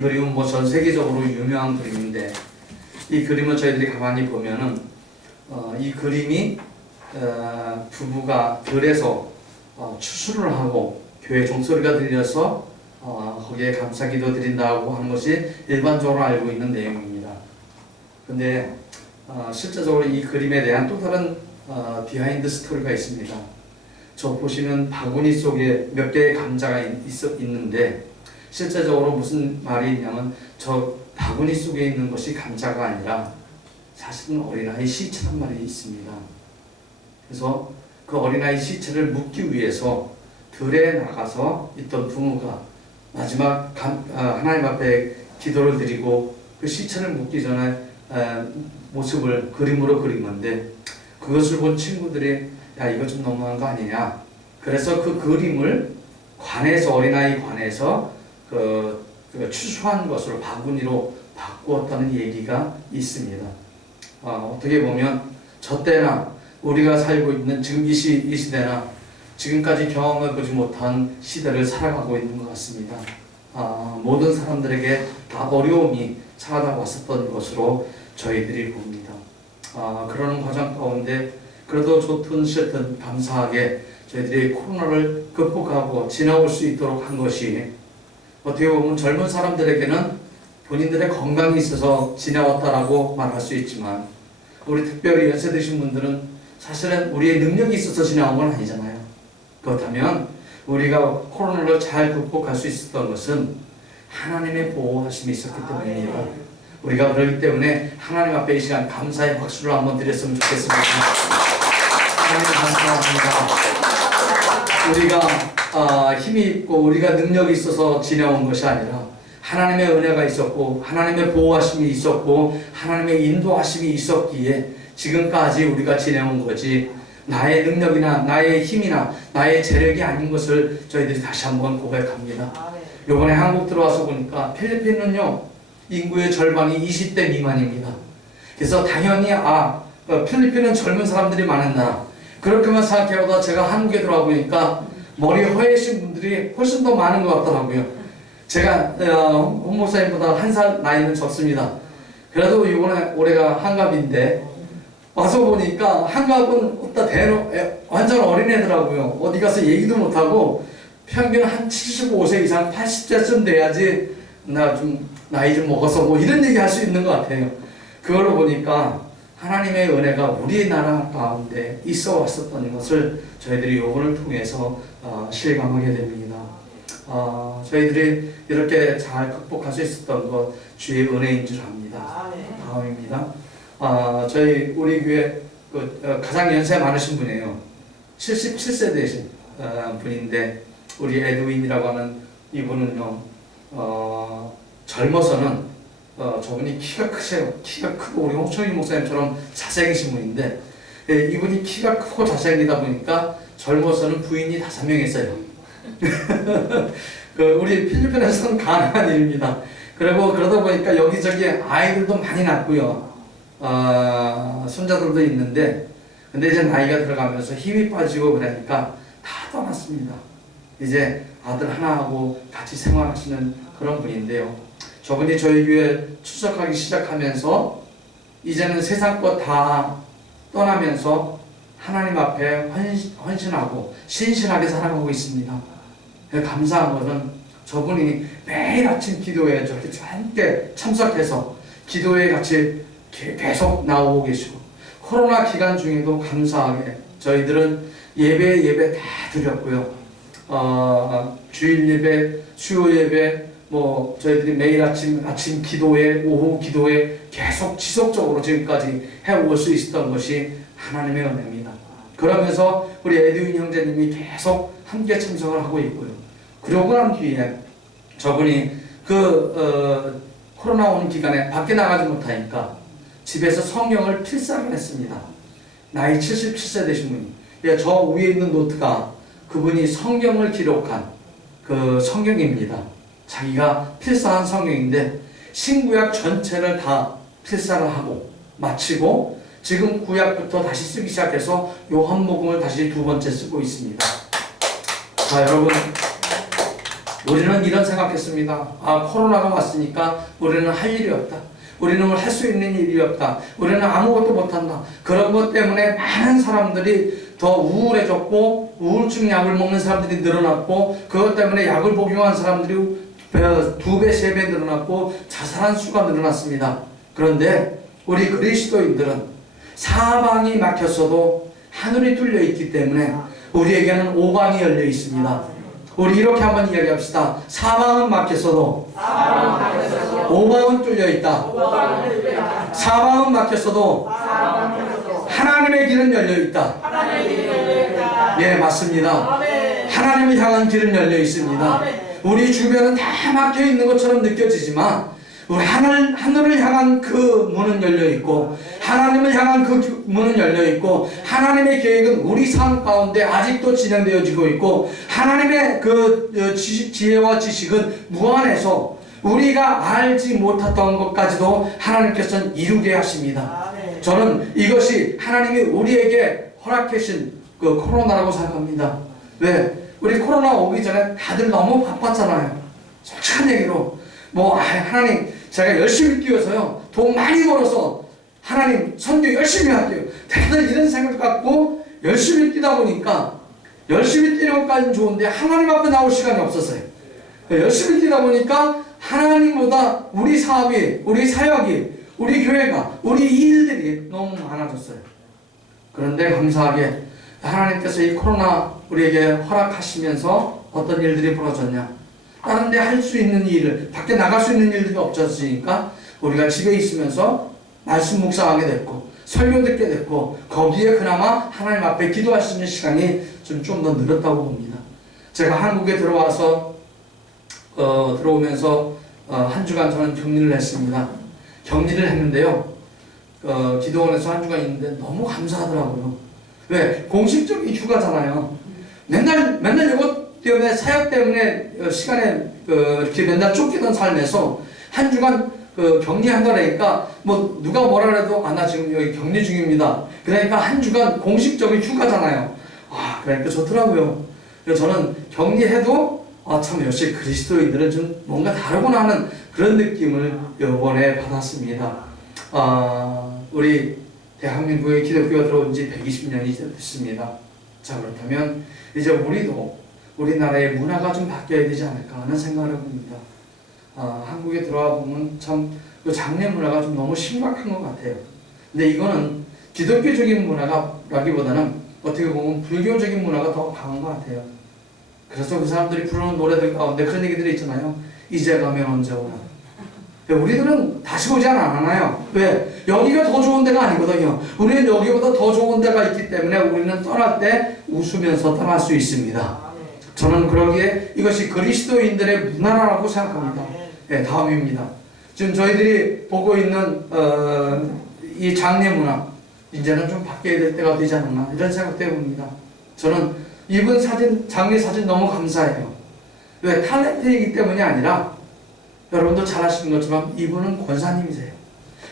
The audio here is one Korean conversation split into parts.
그림은 뭐 전 세계적으로 유명한 그림인데, 이 그림을 저희들이 가만히 보면은 이 그림이 부부가 들에서 추수를 하고 교회 종소리가 들려서 거기에 감사기도 드린다고 하는 것이 일반적으로 알고 있는 내용입니다. 근데 실제적으로 이 그림에 대한 또 다른 비하인드 스토리가 있습니다. 저 보시면 바구니 속에 몇 개의 감자가 있는데, 실제적으로 무슨 말이 있냐면 저 바구니 속에 있는 것이 감자가 아니라 사실은 어린아이 시체란 말이 있습니다. 그래서 그 어린아이 시체를 묻기 위해서 들에 나가서 있던 부모가 마지막 하나님 앞에 기도를 드리고 그 시체를 묻기 전에 모습을 그림으로 그린 건데, 그것을 본 친구들이 야, 이거 좀 너무한 거 아니냐. 그래서 그 그림을 관에서, 어린아이 관에서 그 추수한 것으로 바구니로 바꾸었다는 얘기가 있습니다. 어떻게 보면 저 때나 우리가 살고 있는 지금 이 시대나 지금까지 경험해보지 못한 시대를 살아가고 있는 것 같습니다. 모든 사람들에게 다 어려움이 찾아왔었던 것으로 저희들이 봅니다. 그러는 과정 가운데 그래도 좋든 싫든 감사하게 저희들이 코로나를 극복하고 지나올 수 있도록 한 것이, 어떻게 보면 젊은 사람들에게는 본인들의 건강이 있어서 지나왔다라고 말할 수 있지만, 우리 특별히 연세 드신 분들은 사실은 우리의 능력이 있어서 지나온 건 아니잖아요. 그렇다면 우리가 코로나를 잘 극복할 수 있었던 것은 하나님의 보호하심이 있었기 때문입니다. 우리가 그렇기 때문에 하나님 앞에 이 시간 감사의 박수를 한번 드렸으면 좋겠습니다. 하나님 감사합니다. 우리가 힘이 있고 우리가 능력이 있어서 지나온 것이 아니라 하나님의 은혜가 있었고 하나님의 보호하심이 있었고 하나님의 인도하심이 있었기에 지금까지 우리가 지내온 거지, 나의 능력이나 나의 힘이나 나의 재력이 아닌 것을 저희들이 다시 한번 고백합니다. 이번에 한국 들어와서 보니까 필리핀은요, 인구의 절반이 20대 미만입니다. 그래서 당연히 필리핀은 젊은 사람들이 많은 나라, 그렇게만 생각해보다 제가 한국에 들어와 보니까 머리 허해신 분들이 훨씬 더 많은 것 같더라고요. 제가 홍 목사님보다 한 살 나이는 적습니다. 그래도 이번에 올해가 한갑인데 와서 보니까 한갑은 완전 어린애더라고요. 어디 가서 얘기도 못하고 평균 한 75세 이상 80세쯤 돼야지 나 좀 나이 좀 먹어서 뭐 이런 얘기 할 수 있는 것 같아요. 그걸로 보니까 하나님의 은혜가 우리나라 가운데 있어 왔었던 것을 저희들이 요번을 통해서 실감하게 됩니다. 저희들이 이렇게 잘 극복할 수 있었던 것 주의 은혜인 줄 압니다. 다음입니다. 우리 교회 가장 연세 많으신 분이에요. 77세 되신 분인데, 우리 에드윈이라고 하는 이분은요, 젊어서는 저분이 키가 크세요. 키가 크고 우리 홍철희 목사님처럼 잘생기신 분인데, 이분이 키가 크고 잘생기다 보니까 젊어서는 부인이 5명 있어요. 우리 필리핀에서는 가능한 일입니다. 그리고 그러다 보니까 여기저기 아이들도 많이 낳고요. 손자들도 있는데, 근데 이제 나이가 들어가면서 힘이 빠지고 그러니까 다 떠났습니다. 이제 아들 하나하고 같이 생활하시는 그런 분인데요. 저분이 저희 교회 출석하기 시작하면서 이제는 세상 것 다 떠나면서 하나님 앞에 헌신하고 신실하게 살아가고 있습니다. 감사한 것은 저분이 매일 아침 기도회에 저렇게 함께 참석해서 기도회에 같이 계속 나오고 계시고, 코로나 기간 중에도 감사하게 저희들은 예배 다 드렸고요. 주일 예배, 수요 예배, 저희들이 매일 아침 기도회, 오후 기도회 계속 지속적으로 지금까지 해올 수 있었던 것이 하나님의 은혜입니다. 그러면서 우리 에드윈 형제님이 계속 함께 참석을 하고 있고요. 그러고 난 뒤에 저분이 코로나 오는 기간에 밖에 나가지 못하니까 집에서 성경을 필사를 했습니다. 나이 77세 되신 분이. 저 위에 있는 노트가 그분이 성경을 기록한 그 성경입니다. 자기가 필사한 성경인데 신구약 전체를 다 필사를 하고 마치고 지금 구약부터 다시 쓰기 시작해서 요한복음을 다시 2번째 쓰고 있습니다. 자, 여러분, 우리는 이런 생각했습니다. 코로나가 왔으니까 우리는 할 일이 없다. 우리는 할 수 있는 일이 없다. 우리는 아무것도 못한다. 그런 것 때문에 많은 사람들이 더 우울해졌고 우울증 약을 먹는 사람들이 늘어났고 그것 때문에 약을 복용한 사람들이 2배, 3배 늘어났고 자살한 수가 늘어났습니다. 그런데 우리 그리스도인들은 사방이 막혔어도 하늘이 뚫려 있기 때문에 우리에게는 오방이 열려 있습니다. 우리 이렇게 한번 이야기합시다. 사방은 막혔어도 오방은 뚫려 있다. 사방은 막혔어도 하나님의 길은 열려 있다. 예, 맞습니다. 하나님을 향한 길은 열려 있습니다. 우리 주변은 다 막혀 있는 것처럼 느껴지지만 우리 하늘을 향한 그 문은 열려 있고 하나님을 향한 그 문은 열려 있고 하나님의 계획은 우리 삶 가운데 아직도 진행되어지고 있고 하나님의 그 지혜와 지식은 무한해서 우리가 알지 못했던 것까지도 하나님께서는 이루게 하십니다. 저는 이것이 하나님이 우리에게 허락하신 그 코로나라고 생각합니다. 왜? 우리 코로나 오기 전에 다들 너무 바빴잖아요. 솔직한 얘기로 하나님 제가 열심히 뛰어서요 돈 많이 벌어서 하나님 선교 열심히 할게요. 다들 이런 생각 갖고 열심히 뛰다 보니까 열심히 뛰는 것까지는 좋은데 하나님 앞에 나올 시간이 없었어요. 열심히 뛰다 보니까 하나님보다 우리 사업이, 우리 사역이, 우리 교회가, 우리 일들이 너무 많아졌어요. 그런데 감사하게 하나님께서 이 코로나 우리에게 허락하시면서 어떤 일들이 벌어졌냐? 다른 데 할 수 있는 일을, 밖에 나갈 수 있는 일들이 없어지니까 우리가 집에 있으면서 말씀 묵상하게 됐고 설교 듣게 됐고 거기에 그나마 하나님 앞에 기도할 수 있는 시간이 좀 더 늘었다고 봅니다. 제가 한국에 들어와서 들어오면서 한 주간 저는 격리를 했습니다. 격리를 했는데요. 기도원에서 한 주간 있는데 너무 감사하더라고요. 왜? 공식적인 휴가잖아요. 맨날 이것 때문에 사역 때문에 시간에 이렇게 맨날 쫓기던 삶에서 한 주간 격리한다니까 누가 뭐라 그래도 나 지금 여기 격리 중입니다. 그러니까 한 주간 공식적인 휴가잖아요. 그러니까 좋더라고요. 그래서 저는 격리해도 참 역시 그리스도인들은 좀 뭔가 다르구나 하는 그런 느낌을 이번에 받았습니다. 우리 대한민국의 기독교가 들어온 지 120년이 됐습니다. 자, 그렇다면 이제 우리도 우리나라의 문화가 좀 바뀌어야 되지 않을까 하는 생각을 해봅니다. 한국에 들어와 보면 참 그 장례 문화가 좀 너무 심각한 것 같아요. 근데 이거는 기독교적인 문화라기보다는 어떻게 보면 불교적인 문화가 더 강한 것 같아요. 그래서 그 사람들이 부르는 노래들 가운데 그런 얘기들이 있잖아요. 이제 가면 언제 오나. 우리들은 다시 오지 않아요. 왜? 여기가 더 좋은 데가 아니거든요. 우리는 여기보다 더 좋은 데가 있기 때문에 우리는 떠날 때 웃으면서 떠날 수 있습니다. 저는 그러기에 이것이 그리스도인들의 문화라고 생각합니다. 네, 다음입니다. 지금 저희들이 보고 있는 이 장례 문화 이제는 좀 바뀌어야 될 때가 되지 않았나 이런 생각도 해봅니다. 저는 이분 사진, 장례 사진 너무 감사해요. 왜? 탤런트이기 때문이 아니라 여러분도 잘 아시는 것처럼 이분은 권사님이세요.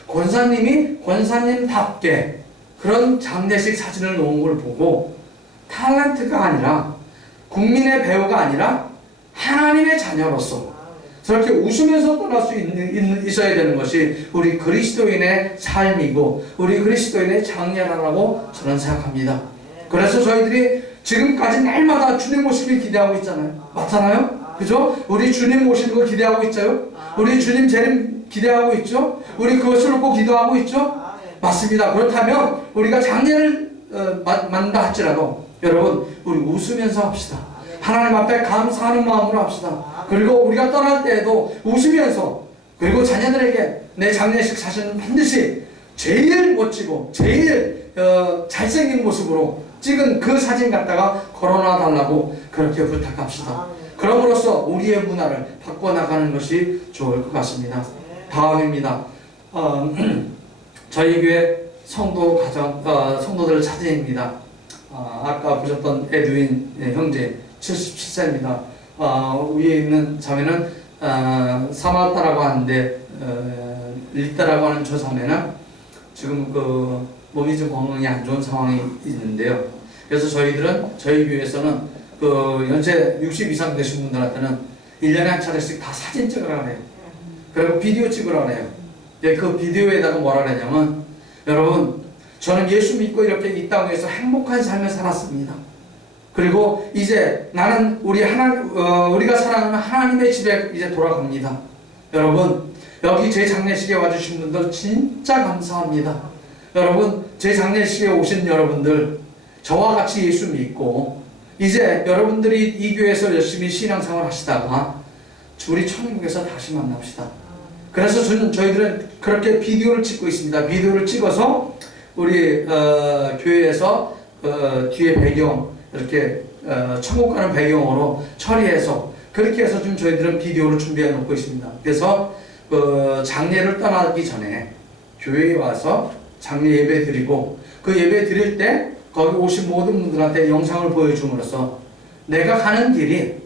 권사님이 권사님답게 그런 장례식 사진을 놓은 걸 보고 탤런트가 아니라 국민의 배우가 아니라 하나님의 자녀로서 저렇게 웃으면서 떠날 수 있어야 되는 것이 우리 그리스도인의 삶이고 우리 그리스도인의 장례라고 저는 생각합니다. 그래서 저희들이 지금까지 날마다 주님 오시길 기대하고 있잖아요. 맞잖아요? 그죠? 우리 주님 오시는 거 기대하고 있죠? 우리 주님 재림 기대하고 있죠? 우리 그것을 놓고 기도하고 있죠? 맞습니다. 그렇다면 우리가 장례를 만다 할지라도 여러분 우리 웃으면서 합시다. 하나님 앞에 감사하는 마음으로 합시다. 그리고 우리가 떠날 때에도 웃으면서 그리고 자녀들에게 내 장례식 사진은 반드시 제일 멋지고 제일 잘생긴 모습으로 찍은 그 사진 갖다가 걸어놔 달라고 그렇게 부탁합시다. 그럼으로써 우리의 문화를 바꿔나가는 것이 좋을 것 같습니다. 다음입니다. 저희 교회 성도들 사진입니다. 아까 보셨던 에드윈 형제 77세입니다. 위에 있는 자매는 사마타라고 하는데 리따라고 하는 저 자매는 지금 그 몸이 좀 건강이 안 좋은 상황이 있는데요. 그래서 저희 교회에서는 그 연세 60 이상 되신 분들한테는 1년에 한 차례씩 다 사진 찍으라 그래요. 그리고 비디오 찍으라 그래요. 그 비디오에다가 뭐라 그러냐면, 여러분, 저는 예수 믿고 이렇게 이 땅에서 행복한 삶을 살았습니다. 그리고 이제 나는 우리가 사랑하는 하나님의 집에 이제 돌아갑니다. 여러분, 여기 제 장례식에 와주신 분들 진짜 감사합니다. 여러분, 제 장례식에 오신 여러분들, 저와 같이 예수 믿고 이제 여러분들이 이 교회에서 열심히 신앙생활 하시다가 우리 천국에서 다시 만납시다. 그래서 저희들은 그렇게 비디오를 찍고 있습니다. 비디오를 찍어서 우리 교회에서 뒤에 배경 이렇게 천국 가는 배경으로 처리해서 그렇게 해서 지금 저희들은 비디오를 준비해 놓고 있습니다. 그래서 장례를 떠나기 전에 교회에 와서 장례 예배 드리고 그 예배 드릴 때 거기 오신 모든 분들한테 영상을 보여줌으로써 내가 가는 길이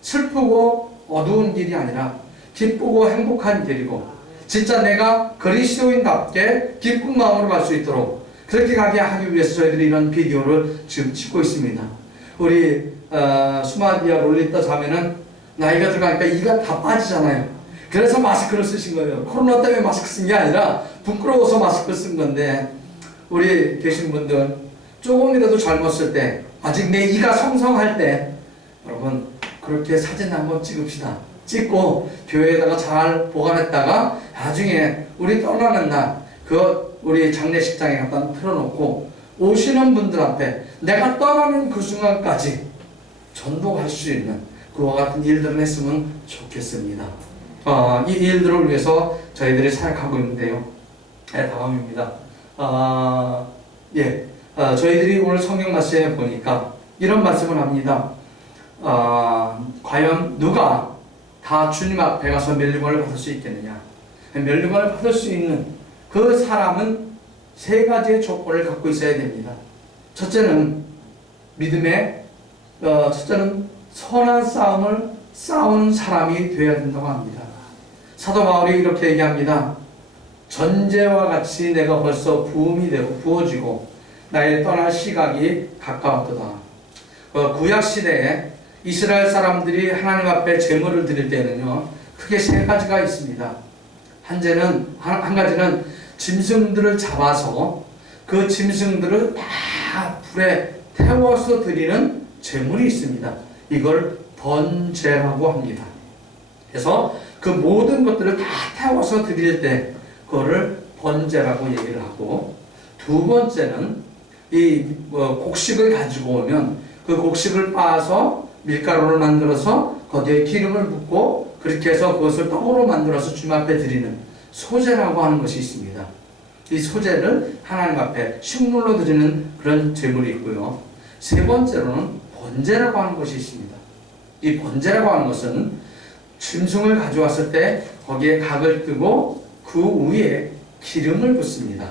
슬프고 어두운 길이 아니라 기쁘고 행복한 길이고 진짜 내가 그리스도인답게 기쁜 마음으로 갈 수 있도록 그렇게 가게 하기 위해서 저희들이 이런 비디오를 지금 찍고 있습니다. 우리 수마디아 롤리타 자매는 나이가 들어가니까 이가 다 빠지잖아요. 그래서 마스크를 쓰신 거예요. 코로나 때문에 마스크 쓴 게 아니라 부끄러워서 마스크 쓴 건데, 우리 계신 분들 조금이라도 젊었을 때 아직 내 이가 성성할 때 여러분 그렇게 사진 한번 찍읍시다. 찍고 교회에다가 잘 보관했다가 나중에 우리 떠나는 날 우리 장례식장에 갖다 틀어놓고 오시는 분들 앞에 내가 떠나는 그 순간까지 전도할 수 있는 그와 같은 일들을 했으면 좋겠습니다. 이 일들을 위해서 저희들이 사역하고 있는데요. 다음입니다. 저희들이 오늘 성경 말씀에 보니까 이런 말씀을 합니다. 과연 누가 다 주님 앞에 가서 멸류관을 받을 수 있겠느냐? 멸류관을 받을 수 있는 그 사람은 세 가지의 조건을 갖고 있어야 됩니다. 첫째는 첫째는 선한 싸움을 싸우는 사람이 되어야 된다고 합니다. 사도 바울이 이렇게 얘기합니다. 전제와 같이 내가 벌써 부음이 되고 부어지고 나의 떠날 시각이 가까웠도다. 구약 시대에 이스라엘 사람들이 하나님 앞에 제물을 드릴 때는요, 크게 세 가지가 있습니다. 한 가지는 짐승들을 잡아서 그 짐승들을 다 불에 태워서 드리는 제물이 있습니다. 이걸 번제라고 합니다. 그래서 그 모든 것들을 다 태워서 드릴 때 그거를 번제라고 얘기를 하고, 두 번째는 이 곡식을 가지고 오면 그 곡식을 빻아서 밀가루를 만들어서 거기에 기름을 붓고 그렇게 해서 그것을 떡으로 만들어서 주님 앞에 드리는 소제라고 하는 것이 있습니다. 이 소제를 하나님 앞에 식물로 드리는 그런 제물이 있고요. 세 번째로는 번제라고 하는 것이 있습니다. 이 번제라고 하는 것은 짐승을 가져왔을 때 거기에 각을 뜨고 그 위에 기름을 붓습니다.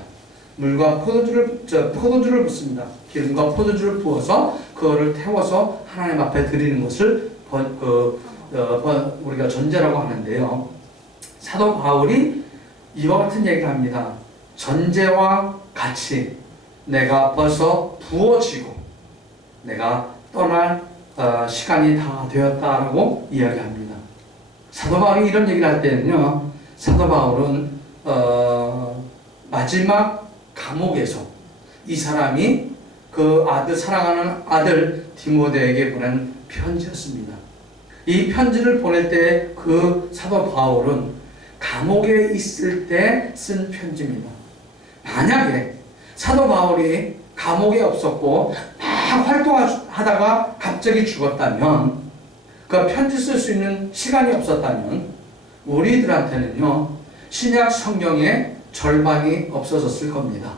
물과 포도주를 붓습니다. 기름과 포도주를 부어서 그거를 태워서 하나님 앞에 드리는 것을 우리가 전제라고 하는데요. 사도 바울이 이와 같은 얘기를 합니다. 전제와 같이 내가 벌써 부어지고 내가 떠날 시간이 다 되었다라고 이야기합니다. 사도 바울이 이런 얘기를 할 때는요, 사도 바울은 마지막 감옥에서 이 사람이 그 사랑하는 아들 디모데에게 보낸 편지였습니다. 이 편지를 보낼 때 그 사도 바울은 감옥에 있을 때 쓴 편지입니다. 만약에 사도 바울이 감옥에 없었고 막 활동하다가 갑자기 죽었다면, 그 편지 쓸 수 있는 시간이 없었다면 우리들한테는요, 신약 성경의 절반이 없어졌을 겁니다.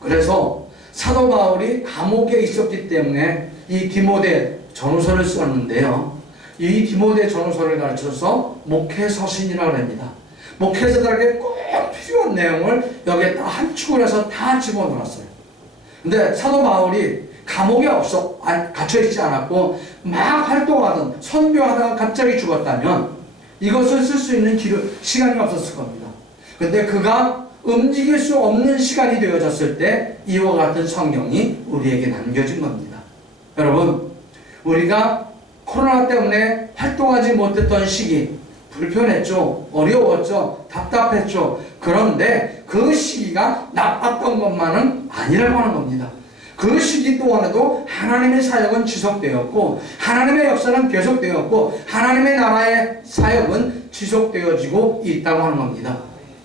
그래서 사도 바울이 감옥에 있었기 때문에 이 디모데 전후서를 썼는데요, 이 디모데 전후서를 가르쳐서 목회서신이라고 합니다. 목회자들에게 꼭 필요한 내용을 여기에 다 함축을 해서 다 집어넣었어요. 근데 사도 바울이 감옥에 갇혀있지 않았고 막 활동하던 선교하다가 갑자기 죽었다면 이것을 쓸 수 있는 시간이 없었을 겁니다. 근데 그가 움직일 수 없는 시간이 되어졌을 때 이와 같은 성경이 우리에게 남겨진 겁니다. 여러분, 우리가 코로나 때문에 활동하지 못했던 시기, 불편했죠. 어려웠죠. 답답했죠. 그런데 그 시기가 나빴던 것만은 아니라고 하는 겁니다. 그 시기 동안에도 하나님의 사역은 지속되었고, 하나님의 역사는 계속되었고, 하나님의 나라의 사역은 지속되어지고 있다고 하는 겁니다.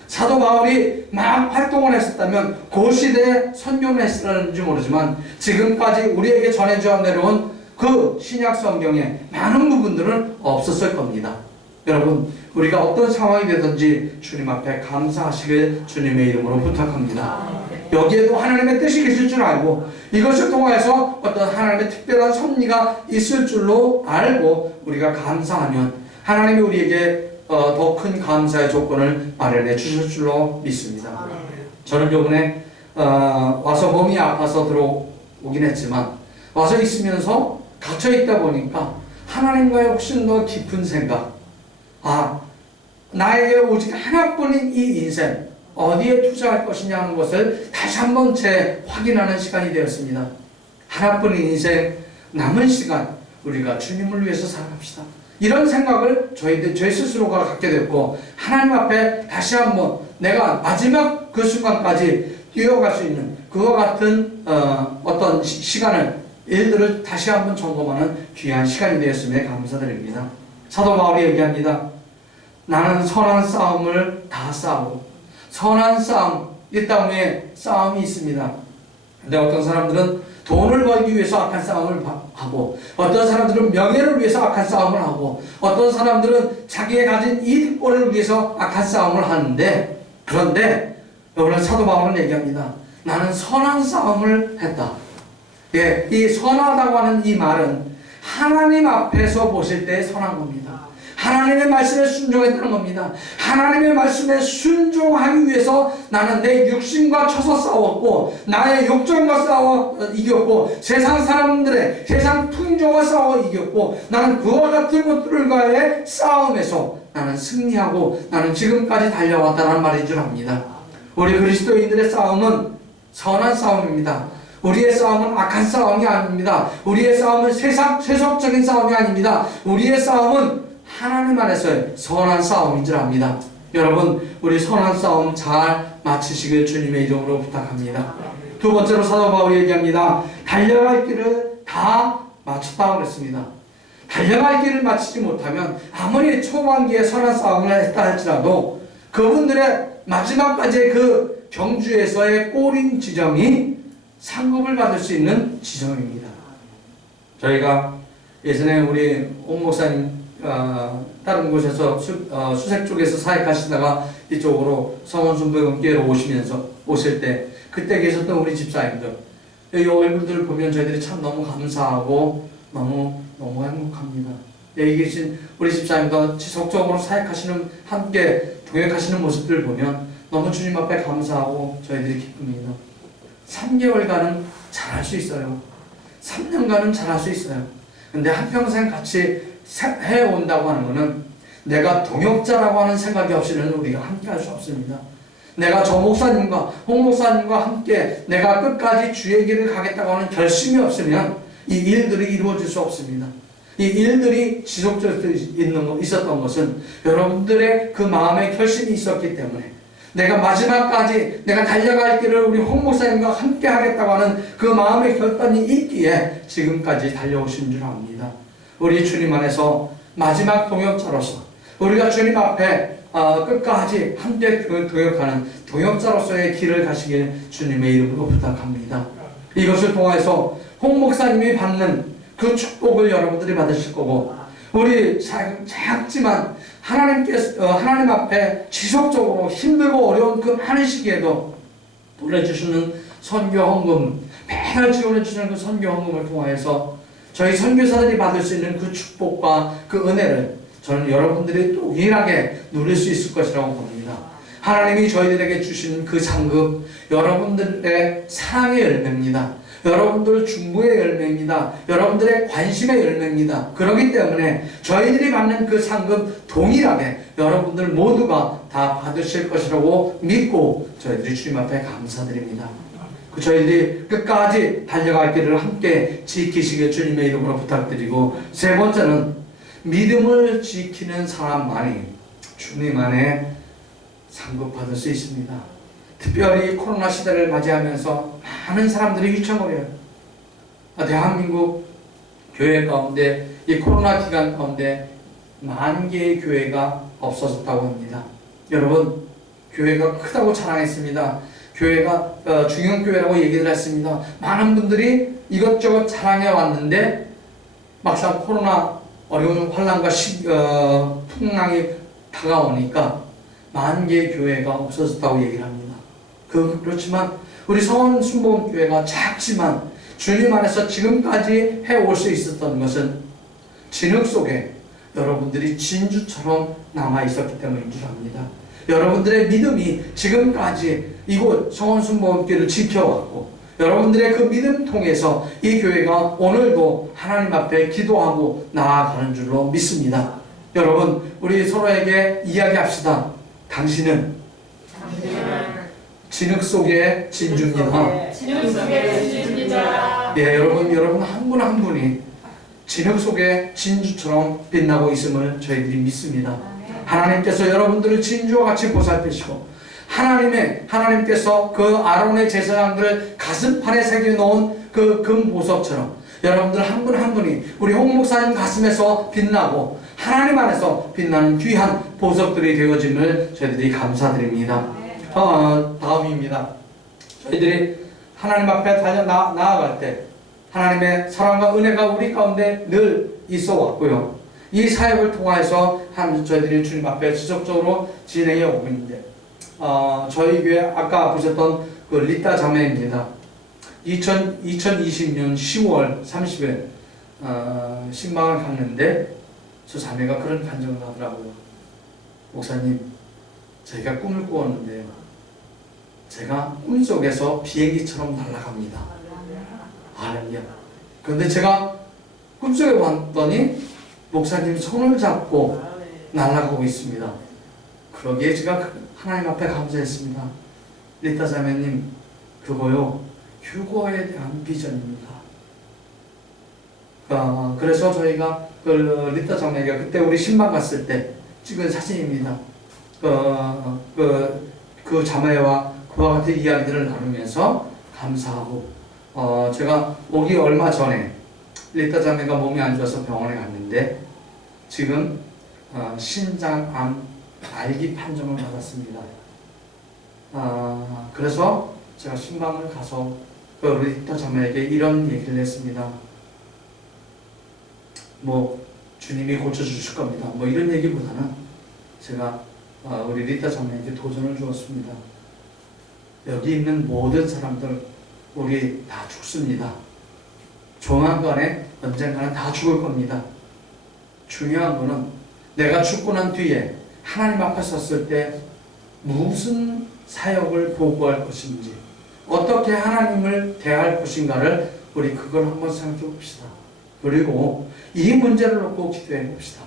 사도 바울이 막 활동을 했었다면 그 시대에 선교를 했을는지 모르지만 지금까지 우리에게 전해져 내려온 그 신약 성경의 많은 부분들은 없었을 겁니다. 여러분, 우리가 어떤 상황이 되든지 주님 앞에 감사하시길 주님의 이름으로 부탁합니다. 여기에도 하나님의 뜻이 계실 줄 알고, 이것을 통해서 어떤 하나님의 특별한 섭리가 있을 줄로 알고 우리가 감사하면 하나님이 우리에게 더 큰 감사의 조건을 마련해 주실 줄로 믿습니다. 저는 요번에 와서 몸이 아파서 들어오긴 했지만, 와서 있으면서 갇혀 있다 보니까 하나님과의 훨씬 더 깊은 생각, 나에게 오직 하나뿐인 이 인생 어디에 투자할 것이냐 하는 것을 다시 한번 재확인하는 시간이 되었습니다. 하나뿐인 인생, 남은 시간 우리가 주님을 위해서 살아갑시다. 이런 생각을 저희 스스로가 갖게 됐고, 하나님 앞에 다시 한번 내가 마지막 그 순간까지 뛰어갈 수 있는 그와 같은 어떤 시간을, 일들을 다시 한번 점검하는 귀한 시간이 되었음에 감사드립니다. 사도 바울이 얘기합니다. 나는 선한 싸움을 다 싸우고, 선한 싸움, 이 땅에 싸움이 있습니다. 근데 어떤 사람들은 돈을 벌기 위해서 악한 싸움을 하고, 어떤 사람들은 명예를 위해서 악한 싸움을 하고, 어떤 사람들은 자기의 가진 이득권을 위해서 악한 싸움을 하는데, 그런데 오늘 사도 바울은 얘기합니다. 나는 선한 싸움을 했다. 이 선하다고 하는 이 말은 하나님 앞에서 보실 때 선한 겁니다. 하나님의 말씀에 순종했다는 겁니다. 하나님의 말씀에 순종하기 위해서 나는 내 육신과 쳐서 싸웠고, 나의 욕정과 싸워 이겼고, 세상 사람들의 세상 풍조와 싸워 이겼고, 나는 그와 같은 것들과의 싸움에서 나는 승리하고 나는 지금까지 달려왔다는 말인 줄 압니다. 우리 그리스도인들의 싸움은 선한 싸움입니다. 우리의 싸움은 악한 싸움이 아닙니다. 우리의 싸움은 세속적인 싸움이 아닙니다. 우리의 싸움은 하나님 안에서의 선한 싸움인 줄 압니다. 여러분, 우리 선한 싸움 잘 마치시길 주님의 이름으로 부탁합니다. 두 번째로 사도 바울이 얘기합니다. 달려갈 길을 다 마쳤다고 그랬습니다. 달려갈 길을 마치지 못하면 아무리 초반기에 선한 싸움을 했다 할지라도 그분들의 마지막까지의 그 경주에서의 꼬린 지점이 상급을 받을 수 있는 지점입니다. 저희가 예전에 우리 옥 목사님 다른 곳에서 수색 쪽에서 사역하시다가 이쪽으로 성원순복음교회로 오실 때 그때 계셨던 우리 집사님들, 이 얼굴들을 보면 저희들이 참 너무 감사하고 너무 행복합니다. 여기 계신 우리 집사님도 지속적으로 사역하시는, 함께 동역하시는 모습들을 보면 너무 주님 앞에 감사하고 저희들이 기쁩니다. 3개월간은 잘할 수 있어요. 3년간은 잘할 수 있어요. 근데 한평생 같이 해온다고 하는 것은 내가 동역자라고 하는 생각이 없이는 우리가 함께 할 수 없습니다. 내가 저 목사님과 홍 목사님과 함께 내가 끝까지 주의 길을 가겠다고 하는 결심이 없으면 이 일들이 이루어질 수 없습니다. 이 일들이 지속적으로 있었던 것은 여러분들의 그 마음의 결심이 있었기 때문에, 내가 마지막까지 내가 달려갈 길을 우리 홍 목사님과 함께 하겠다고 하는 그 마음의 결단이 있기에 지금까지 달려오신 줄 압니다. 우리 주님 안에서 마지막 동역자로서 우리가 주님 앞에 끝까지 함께 동역하는 동역자로서의 길을 가시길 주님의 이름으로 부탁합니다. 이것을 통해서 홍 목사님이 받는 그 축복을 여러분들이 받으실 거고, 우리 작지만 하나님 앞에 지속적으로 힘들고 어려운 그 많은 시기에도 보내주시는 선교 헌금, 매달 지원해 주시는 그 선교 헌금을 통해서 저희 선교사들이 받을 수 있는 그 축복과 그 은혜를 저는 여러분들이 동일하게 누릴 수 있을 것이라고 봅니다. 하나님이 저희들에게 주신 그 상급, 여러분들의 사랑의 열매입니다. 여러분들 중보의 열매입니다. 여러분들의 관심의 열매입니다. 그렇기 때문에 저희들이 받는 그 상급 동일하게 여러분들 모두가 다 받으실 것이라고 믿고 저희들이 주님 앞에 감사드립니다. 그 저희들이 끝까지 달려갈 길을 함께 지키시길 주님의 이름으로 부탁드리고, 세 번째는 믿음을 지키는 사람만이 주님 안에 상급받을 수 있습니다. 특별히 코로나 시대를 맞이하면서 많은 사람들이 휘청을 해요. 대한민국 교회 가운데 이 코로나 기간 가운데 10,000개의 교회가 없어졌다고 합니다. 여러분, 교회가 크다고 자랑했습니다. 교회가 중형교회라고 얘기를 했습니다. 많은 분들이 이것저것 자랑해 왔는데 막상 코로나 어려운 환란과 풍랑이 다가오니까 10,000개의 교회가 없어졌다고 얘기를 합니다. 그렇지만 우리 성원순복음교회가 작지만 주님 안에서 지금까지 해올 수 있었던 것은 진흙 속에 여러분들이 진주처럼 남아있었기 때문인 줄 압니다. 여러분들의 믿음이 지금까지 이곳 성원순복음교회를 지켜왔고, 여러분들의 그 믿음 통해서 이 교회가 오늘도 하나님 앞에 기도하고 나아가는 줄로 믿습니다. 여러분, 우리 서로에게 이야기합시다. 당신은 진흙 속의 진주입니다. 진흙 속의 진주입니다. 예, 여러분 한 분 한 분이 진흙 속의 진주처럼 빛나고 있음을 저희들이 믿습니다. 하나님께서 여러분들을 진주와 같이 보살피시고, 하나님께서 그 아론의 제사장들 가슴판에 새겨놓은 그 금보석처럼 여러분들 한 분 한 분이 우리 홍 목사님 가슴에서 빛나고 하나님 안에서 빛나는 귀한 보석들이 되어짐을 저희들이 감사드립니다. 다음입니다. 저희들이 하나님 앞에 나아갈 때 하나님의 사랑과 은혜가 우리 가운데 늘 있어 왔고요. 이 사역을 통해서 저희들이 주님 앞에 지속적으로 진행해 오고 있는데, 저희 교회 아까 보셨던 그 리따 자매입니다. 2020년 10월 30일 신방을 갔는데 저 자매가 그런 간증을 하더라고요. 목사님, 저희가 꿈을 꾸었는데요, 제가 꿈속에서 비행기처럼 날아갑니다. 할렐루야. 그런데 제가 꿈속에 봤더니 목사님 손을 잡고 날아가고 있습니다. 그러기에 제가 하나님 앞에 감사했습니다. 리따 자매님, 그거요, 휴거에 대한 비전입니다. 그래서 저희가 리따 자매가 그때 우리 신방 갔을 때 찍은 사진입니다. 그 자매와 그와 같은 이야기들을 나누면서 감사하고, 제가 오기 얼마 전에 리따 자매가 몸이 안 좋아서 병원에 갔는데 지금 신장암 말기 판정을 받았습니다. 그래서 제가 신방을 가서 그 리따 자매에게 이런 얘기를 했습니다. 뭐 주님이 고쳐주실 겁니다. 뭐 이런 얘기보다는 제가 우리 리따 자매에게 도전을 주었습니다. 여기 있는 모든 사람들 우리 다 죽습니다. 조만간에 언젠가는 다 죽을 겁니다. 중요한 거는 내가 죽고 난 뒤에 하나님 앞에 섰을 때 무슨 사역을 보고할 것인지, 어떻게 하나님을 대할 것인가를 우리 그걸 한번 생각해 봅시다. 그리고 이 문제를 놓고 기도해 봅시다.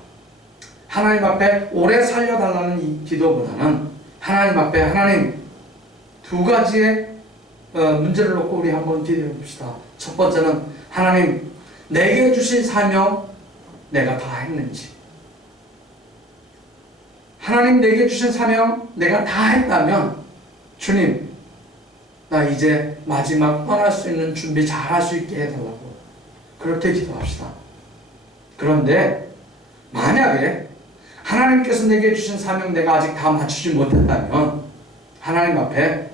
하나님 앞에 오래 살려달라는 이 기도보다는 하나님 앞에 하나님 두 가지의 문제를 놓고 우리 한번 기도해 봅시다. 첫 번째는 하나님, 내게 주신 사명 내가 다 했는지, 하나님 내게 주신 사명 내가 다 했다면 주님, 나 이제 마지막 떠날 수 있는 준비 잘 할 수 있게 해달라고 그렇게 기도합시다. 그런데 만약에 하나님께서 내게 주신 사명 내가 아직 다 맞추지 못했다면 하나님 앞에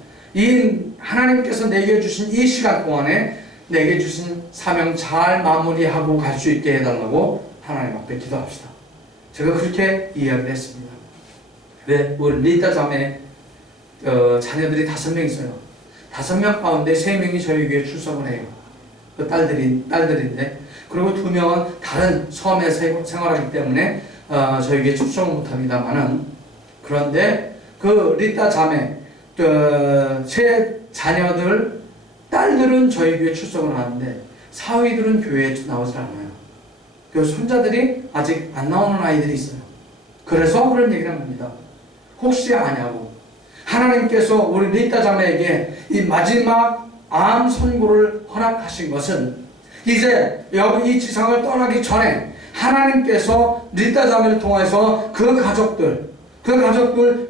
하나님께서 내게 주신 이 시간 동안에 내게 주신 사명 잘 마무리하고 갈 수 있게 해달라고 하나님 앞에 기도합시다. 제가 그렇게 이야기를 했습니다. 왜? 우리 리따 자매 자녀들이 5명 있어요. 5명 가운데 3명이 저희 교회에 출석을 해요. 그 딸들인데, 그리고 2명은 다른 섬에 생활하기 때문에 저희 교회에 출석을 못합니다만은, 그런데 그 리따 자매 세 자녀들 딸들은 저희 교회에 출석을 하는데 사위들은 교회에 나오질 않아요. 그 손자들이 아직 안 나오는 아이들이 있어요. 그래서 그런 얘기를 합니다. 혹시 아냐고, 하나님께서 우리 리따 자매에게 이 마지막 암 선고를 허락하신 것은 이제 여기 이 지상을 떠나기 전에 하나님께서 리따 자매를 통해서 그 가족들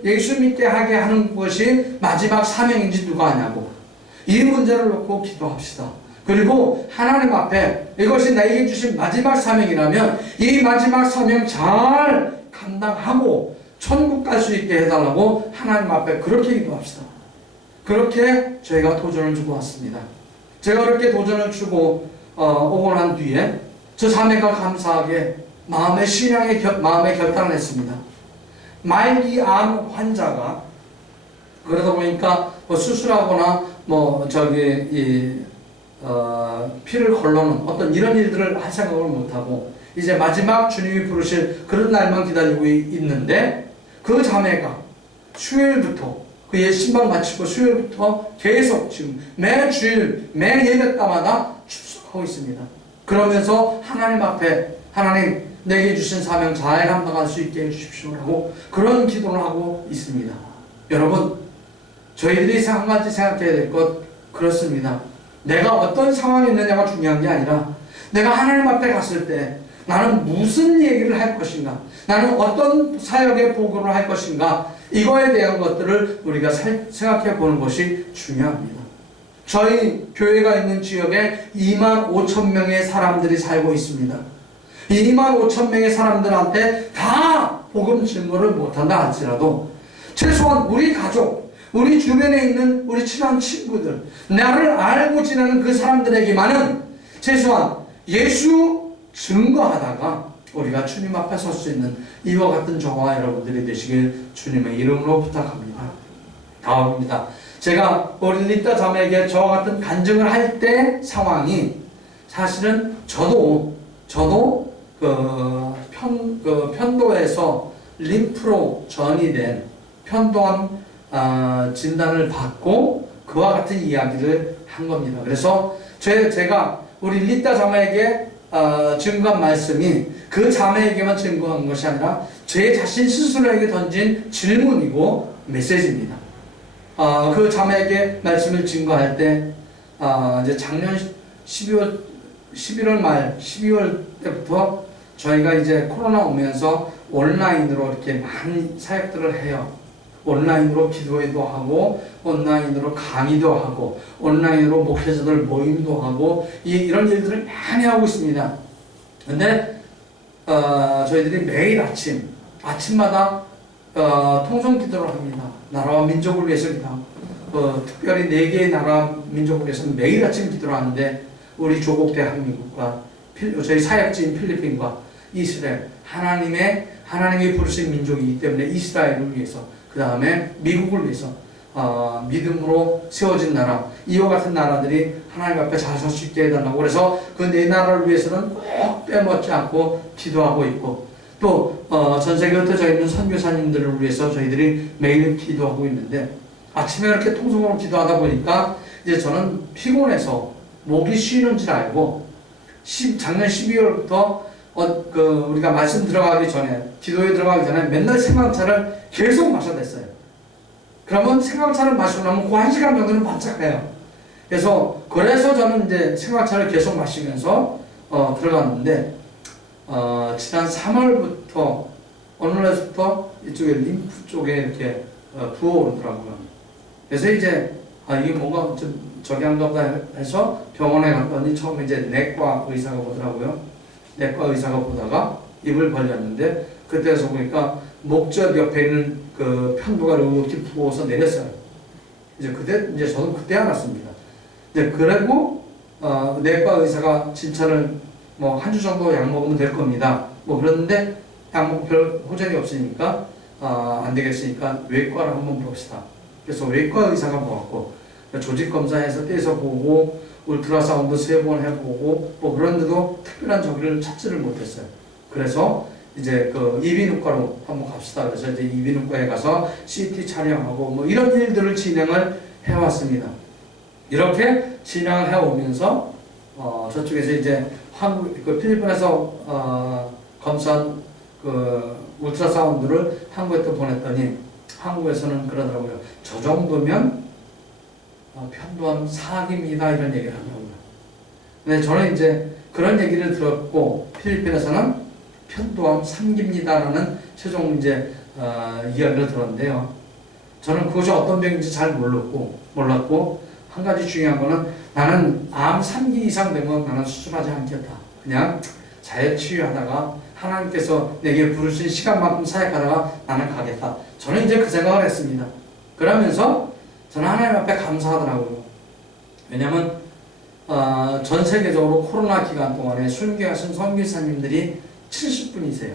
예수 믿게 하게 하는 것이 마지막 사명인지 누가 아냐고. 이 문제를 놓고 기도합시다. 그리고 하나님 앞에 이것이 나에게 주신 마지막 사명이라면 이 마지막 사명 잘 감당하고 천국 갈 수 있게 해달라고 하나님 앞에 그렇게 기도합시다. 그렇게 저희가 도전을 주고 왔습니다. 제가 그렇게 도전을 주고 오고 난 뒤에 저 자매가 감사하게 마음의 결단을 했습니다. 말기 암 환자가 그러다 보니까 뭐 수술하거나 피를 걸러는 어떤 이런 일들을 할 생각을 못하고 이제 마지막 주님이 부르실 그런 날만 기다리고 있는데 그 자매가 수요일부터 그 신방 마치고 수요일부터 계속 지금 매 주일 매 예배 때마다 출석하고 있습니다. 그러면서 하나님 앞에 하나님 내게 주신 사명 잘 감당할 수 있게 해주십시오라고 그런 기도를 하고 있습니다. 여러분, 저희들이 한 가지 생각해야 될 것 그렇습니다. 내가 어떤 상황에 있느냐가 중요한 게 아니라 내가 하나님 앞에 갔을 때 나는 무슨 얘기를 할 것인가, 나는 어떤 사역의 보고를 할 것인가, 이거에 대한 것들을 우리가 생각해 보는 것이 중요합니다. 저희 교회가 있는 지역에 25,000명의 사람들이 살고 있습니다. 25,000명의 사람들한테 다 복음 증거를 못한다 할지라도 최소한 우리 가족, 우리 주변에 있는 우리 친한 친구들, 나를 알고 지내는 그 사람들에게만은 최소한 예수 증거하다가 우리가 주님 앞에 설 수 있는 이와 같은 저와 여러분들이 되시길 주님의 이름으로 부탁합니다. 다음입니다. 제가 우리 리따 자매에게 저와 같은 간증을 할 때 상황이 사실은 저도 편도에서 림프로 전이 된 편도암 진단을 받고 그와 같은 이야기를 한 겁니다. 그래서 제가 우리 리따 자매에게 증거한 말씀이 그 자매에게만 증거한 것이 아니라 제 자신 스스로에게 던진 질문이고 메시지입니다. 그 자매에게 말씀을 증거할 때 이제 작년 11월 말 12월 때부터 저희가 이제 코로나 오면서 온라인으로 이렇게 많은 사역들을 해요. 온라인으로 기도회도 하고 온라인으로 강의도 하고 온라인으로 목회자들 모임도 하고 이런 일들을 많이 하고 있습니다. 근데 저희들이 매일 아침마다 통성 기도를 합니다. 나라와 민족을 위해서 기도하고 특별히 4개의 나라 민족을 위해서 매일 아침 기도를 하는데 우리 조국 대한민국과 저희 사역지인 필리핀과 이스라엘 하나님이 부르신 민족이기 때문에 이스라엘을 위해서 그 다음에 미국을 위해서 믿음으로 세워진 나라 이와 같은 나라들이 하나님 앞에 잘 설 수 있게 해달라고 그래서 그 4나라를 위해서는 꼭 빼먹지 않고 기도하고 있고 또 전 세계에 흩어져 있는 선교사님들을 위해서 저희들이 매일 기도하고 있는데 아침에 이렇게 통성으로 기도하다 보니까 이제 저는 피곤해서 목이 쉬는 줄 알고 작년 12월부터 우리가 말씀 들어가기 전에 기도에 들어가기 전에 맨날 생강차를 계속 마셔댔어요. 그러면 생강차를 마시고 나면 그 1시간 정도는 반짝해요. 그래서 저는 이제 생강차를 계속 마시면서 들어갔는데 지난 3월부터 어느 날부터 이쪽에 림프 쪽에 이렇게 부어오르더라고요. 그래서 이제 이게 뭔가 좀 저기 한가 보다 해서 병원에 갔더니 처음에 이제 내과 의사가 보더라고요. 내과 의사가 보다가 입을 벌렸는데 그때서 보니까 목젖 옆에 있는 그 편도가 이렇게 부어서 내렸어요. 이제 저도 그때 알았습니다. 이제 그리고 내과 의사가 진찰을 뭐 한 주 정도 약 먹으면 될 겁니다. 뭐 그런데 약 먹고 별 호전이 없으니까 안 되겠으니까 외과를 한번 봅시다. 그래서 외과 의사가 모았고 조직 검사해서 떼서 보고 울트라사운드 3번 해보고 뭐 그런데도 특별한 저기를 찾지를 못했어요. 그래서 이제 그 이비인후과로 한번 갑시다. 그래서 이제 이비인후과에 가서 CT 촬영하고 뭐 이런 일들을 진행을 해왔습니다. 이렇게 진행을 해오면서 저쪽에서 이제 필리핀에서 검사한 울트라사운드를 한국에 또 보냈더니 한국에서는 그러더라고요. 저 정도면 편도암 4기입니다 이런 얘기를 하더라고요. 근데 저는 이제 그런 얘기를 들었고 필리핀에서는 편도암 3기입니다라는 최종 이제 이야기를 들었는데요. 저는 그것이 어떤 병인지 잘 몰랐고 한 가지 중요한 거는 나는 암 3기 이상 되면 나는 수술하지 않겠다. 그냥 자연치유하다가 하나님께서 내게 부르신 시간만큼 사역하다가 나는 가겠다. 저는 이제 그 생각을 했습니다. 그러면서 저는 하나님 앞에 감사하더라고요. 왜냐하면 전 세계적으로 코로나 기간 동안에 순교하신 선교사님들이 70분이세요.